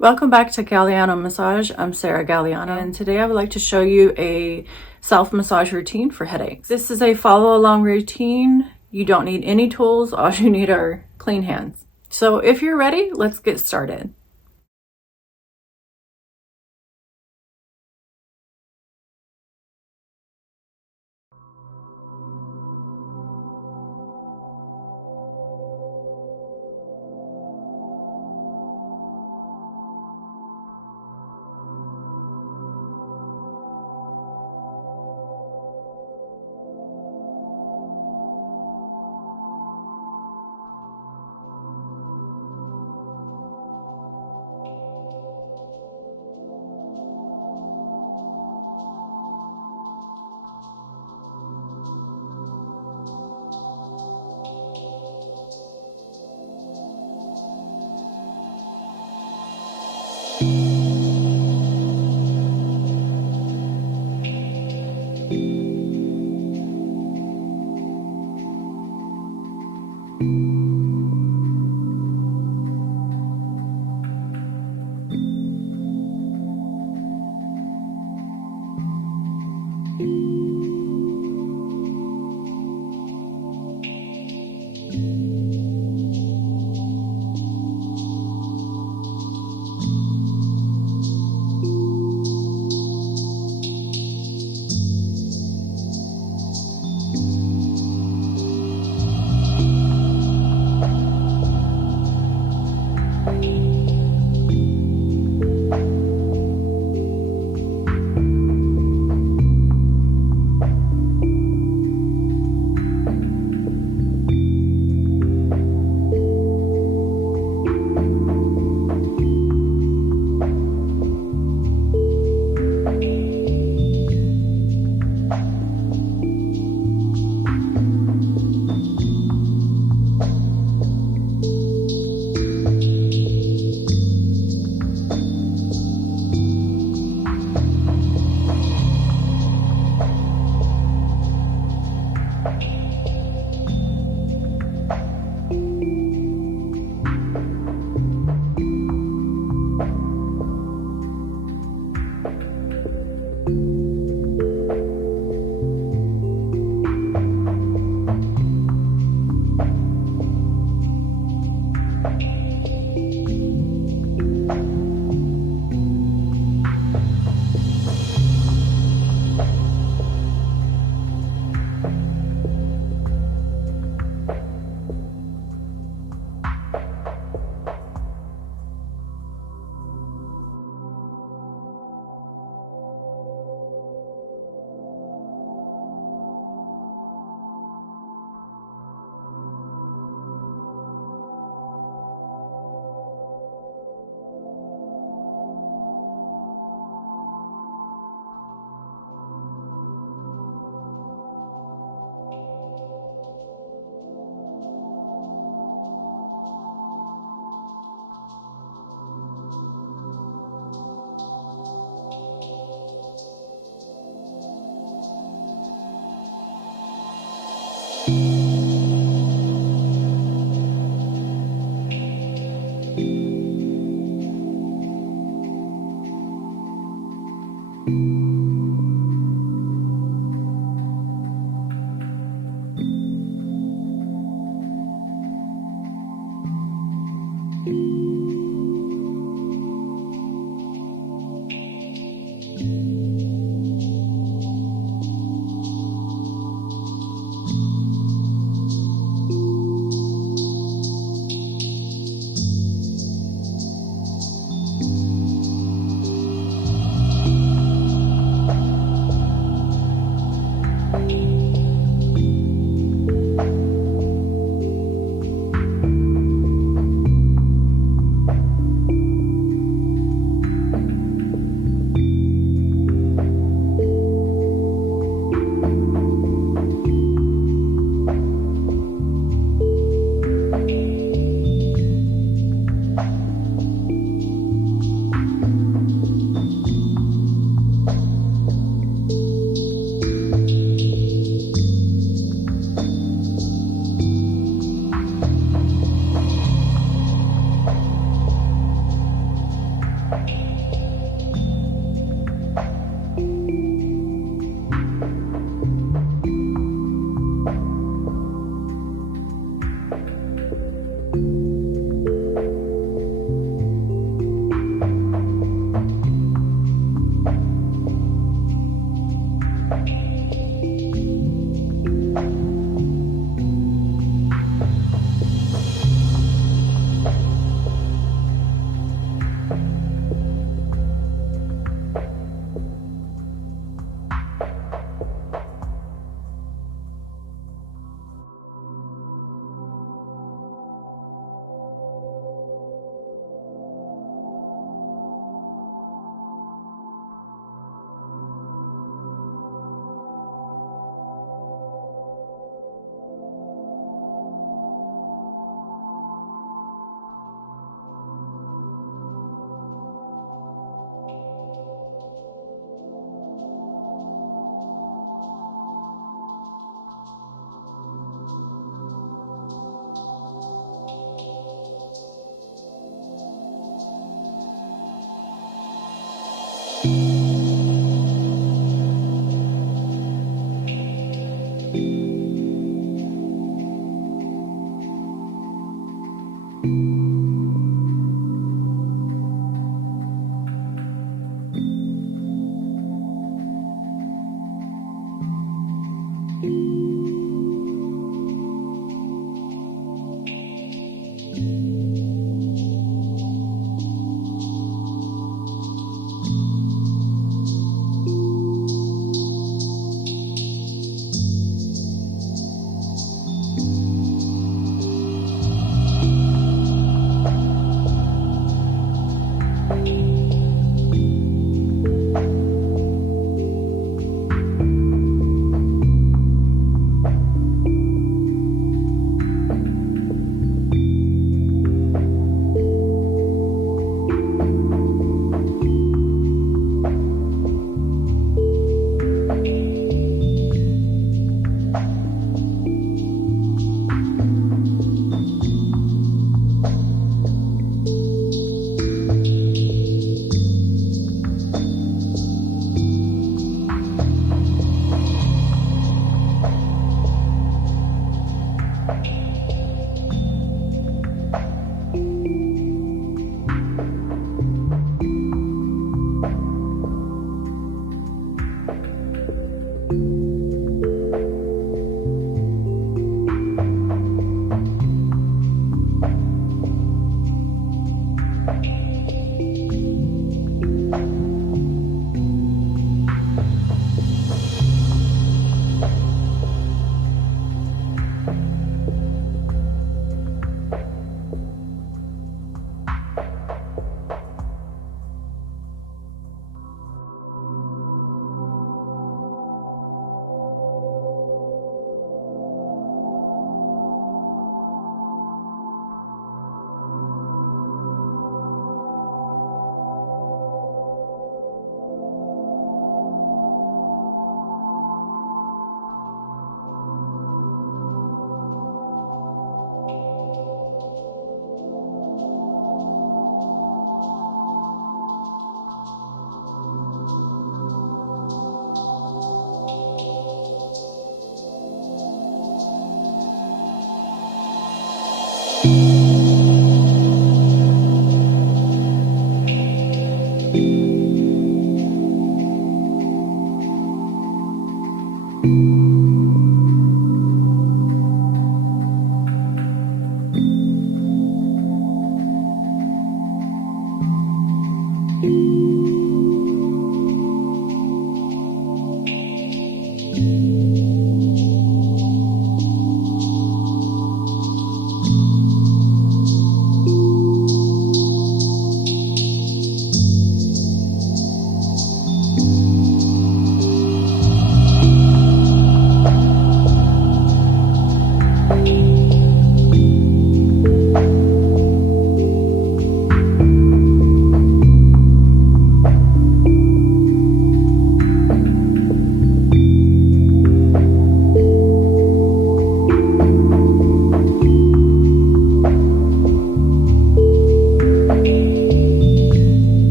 Welcome back to Galeano Massage. I'm Sarah Galeano, and today I would like to show you a self-massage routine for headaches. This is a follow-along routine. You don't need any tools. All you need are clean hands. So if you're ready, let's get started.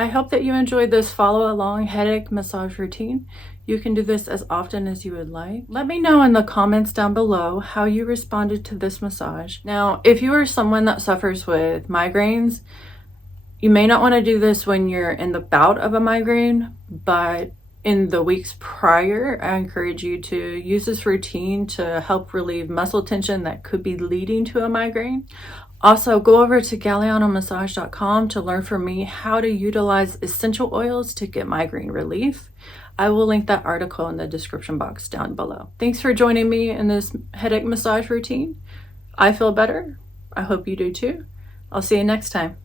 I hope that you enjoyed this follow along headache massage routine. You can do this as often as you would like. Let me know in the comments down below how you responded to this massage. Now, if you are someone that suffers with migraines, you may not want to do this when you're in the bout of a migraine, but in the weeks prior, I encourage you to use this routine to help relieve muscle tension that could be leading to a migraine. Also, go over to galeanomassage.com to learn from me how to utilize essential oils to get migraine relief. I will link that article in the description box down below. Thanks for joining me in this headache massage routine. I feel better. I hope you do too. I'll see you next time.